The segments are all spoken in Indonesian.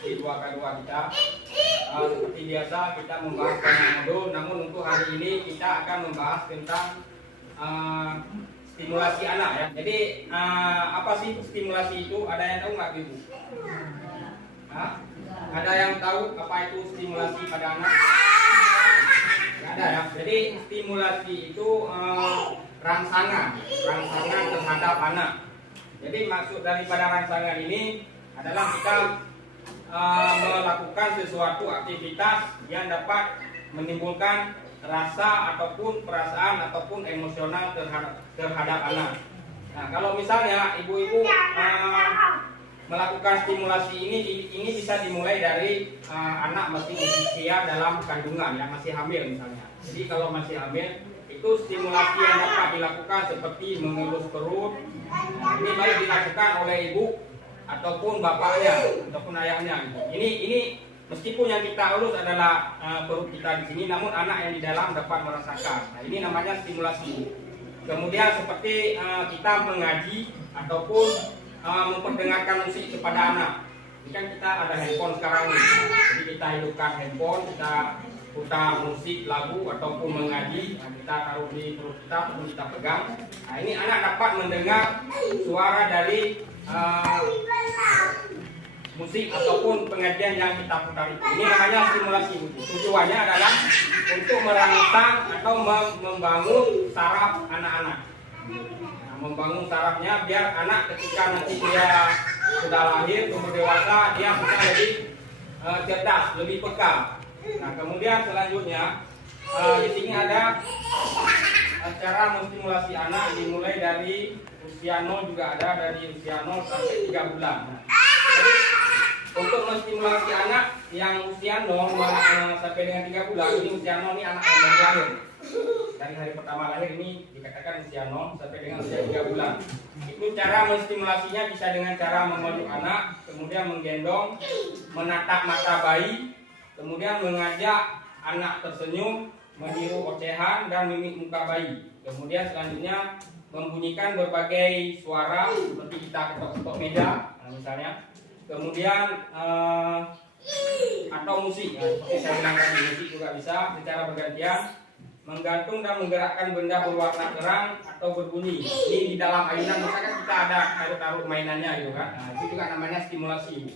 di 2K2 kita. Seperti biasa kita membahas banyak modul, namun untuk hari ini kita akan membahas tentang stimulasi anak ya. Jadi apa sih stimulasi itu? Ada yang tahu nggak Ibu? Ada yang tahu apa itu stimulasi pada anak? Nggak ada ya. Jadi stimulasi itu rangsangan terhadap anak. Jadi maksud daripada rangsangan ini adalah kita melakukan sesuatu aktivitas yang dapat menimbulkan rasa ataupun perasaan ataupun emosional terhadap anak. Nah, kalau misalnya ibu-ibu melakukan stimulasi ini bisa dimulai dari anak masih usia dalam kandungan yang masih hamil misalnya. Jadi kalau masih hamil itu stimulasi yang dapat dilakukan seperti mengelus perut. Ini baik dilakukan oleh ibu ataupun bapaknya ataupun ayahnya. Ini meskipun yang kita elus adalah perut kita di sini, namun anak yang di dalam dapat merasakan. Nah, ini namanya stimulasi. Kemudian seperti kita mengaji ataupun memperdengarkan musik kepada anak. Ini kan kita ada handphone sekarang nih. Jadi kita hidupkan handphone, kita putar musik, lagu ataupun mengaji. Nah, kita taruh di perut kita ataupun kita pegang. Nah, ini anak dapat mendengar suara dari musik ataupun pengajian yang kita putar itu. Ini namanya stimulasi. Tujuannya adalah untuk merangsang atau membangun saraf anak-anak. Nah, membangun sarafnya biar anak ketika nanti dia sudah lahir, tumbuh dewasa, dia bisa lebih cerdas, lebih peka. Nah, kemudian selanjutnya di sini ada cara menstimulasi anak dimulai dari usia 0 juga ada, dari usia 0 sampai 3 bulan. Nah, jadi untuk menstimulasi anak yang usia 0 sampai dengan 3 bulan, ini usia 0 ini anak yang baru lahir. Dari hari pertama lahir ini dikatakan usia 0 sampai dengan usia 3 bulan. Itu cara menstimulasinya bisa dengan cara memeluk anak, kemudian menggendong, menatap mata bayi, kemudian mengajak anak tersenyum, meniru ocehan dan mimik muka bayi. Kemudian selanjutnya membunyikan berbagai suara seperti kita ketok-ketok meja, misalnya. Kemudian atau musik, ya, seperti saya bilang tadi, musik juga bisa secara bergantian menggantung dan menggerakkan benda berwarna terang atau berbunyi. Ini di dalam ayunan misalkan kita ada taruh-taruh mainannya gitu kan. Nah, itu juga namanya stimulasi.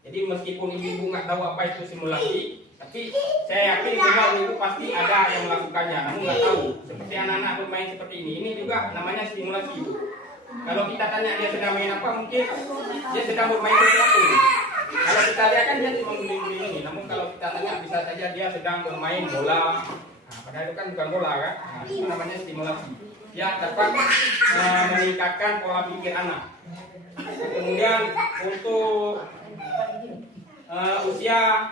Jadi meskipun ibu nggak tahu apa itu stimulasi, tapi saya yakin semua ibu pasti ada yang melakukannya, namun nggak tahu. Seperti anak-anak bermain seperti ini juga namanya stimulasi. Kalau kita tanya dia sedang main apa, mungkin dia sedang bermain sesuatu. Kalau kita lihat kan dia cuma guling-guling ini, namun kalau kita tanya bisa saja dia sedang bermain bola. Nah, padahal itu kan bukan bola kan? Nah, itu namanya stimulasi. Dia dapat meningkatkan pola pikir anak. Kemudian untuk usia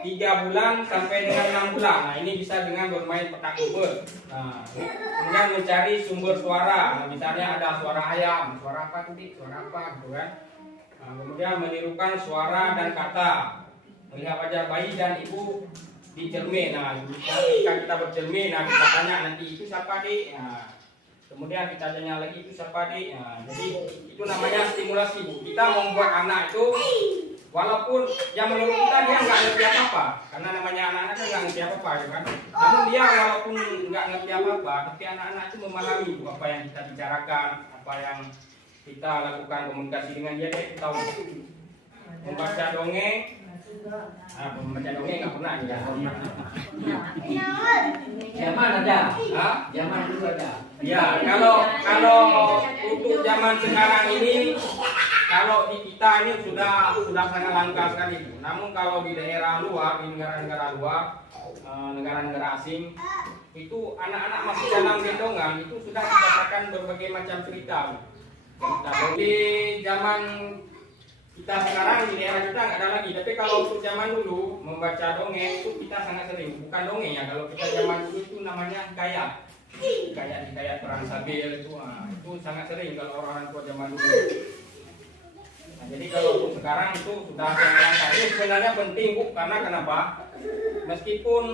3 bulan sampai dengan 6 bulan. Nah, ini bisa dengan bermain petak umpet. Nah, kemudian mencari sumber suara. Nah, misalnya ada suara ayam, suara apa tadi? Suara apa gitu kan? Nah, kemudian menirukan suara dan kata. Melihat wajah bayi dan ibu di cermin. Nah, ketika kita bercermin, nah kita tanya nanti itu siapa Dik? Nah, kemudian kita tanya lagi itu siapa Dik? Nah, jadi itu namanya stimulasi. Kita membuat anak itu walaupun yang menurut kita dia nggak ngerti apa-apa, karena namanya anak-anak kan nggak ngerti apa-apa, ya kan? Namun dia walaupun nggak ngerti apa-apa, tapi anak-anak itu memahami apa yang kita bicarakan, apa yang kita lakukan komunikasi dengan dia tahu. Membaca dongeng, membaca dongeng nggak pernah ya. Zaman ada, Hah? zaman dulu ada. Ya, kalau untuk zaman sekarang ini, kalau di kita ini sudah sangat langka sekali. Namun kalau di daerah luar, di negara-negara luar, negara-negara asing, itu anak-anak masih dalam gendongan itu sudah dikatakan berbagai macam cerita. Di zaman kita sekarang di daerah kita nggak ada lagi. Tapi kalau untuk zaman dulu membaca dongeng itu kita sangat sering. Bukan dongeng ya, kalau kita zaman dulu itu namanya hikayat. Hikayat perang sabil itu sangat sering kalau orang tua zaman dulu. Nah, jadi kalau untuk sekarang itu sudah sangat langka. Ini sebenarnya penting Bu, karena kenapa? Meskipun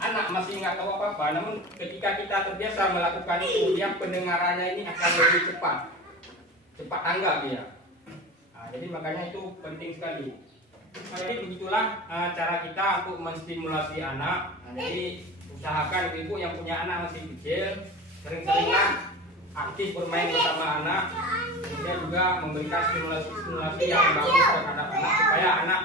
anak masih nggak tahu apa-apa, namun ketika kita terbiasa melakukan itu, dia pendengarannya ini akan lebih cepat tanggap dia. Nah, jadi makanya itu penting sekali. Nah, jadi begitulah cara kita untuk menstimulasi anak. Nah, jadi usahakan ibu yang punya anak masih kecil sering-seringlah aktif bermain bersama anak. Dia juga memberikan stimulasi yang bagus terhadap anak supaya anak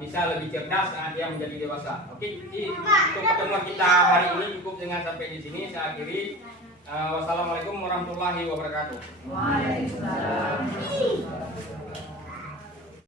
bisa lebih cerdas saat dia menjadi dewasa. Oke, jadi untuk pertemuan kita hari ini cukup dengan sampai di sini. Saya akhiri. Wassalamualaikum warahmatullahi wabarakatuh. Waalaikumsalam.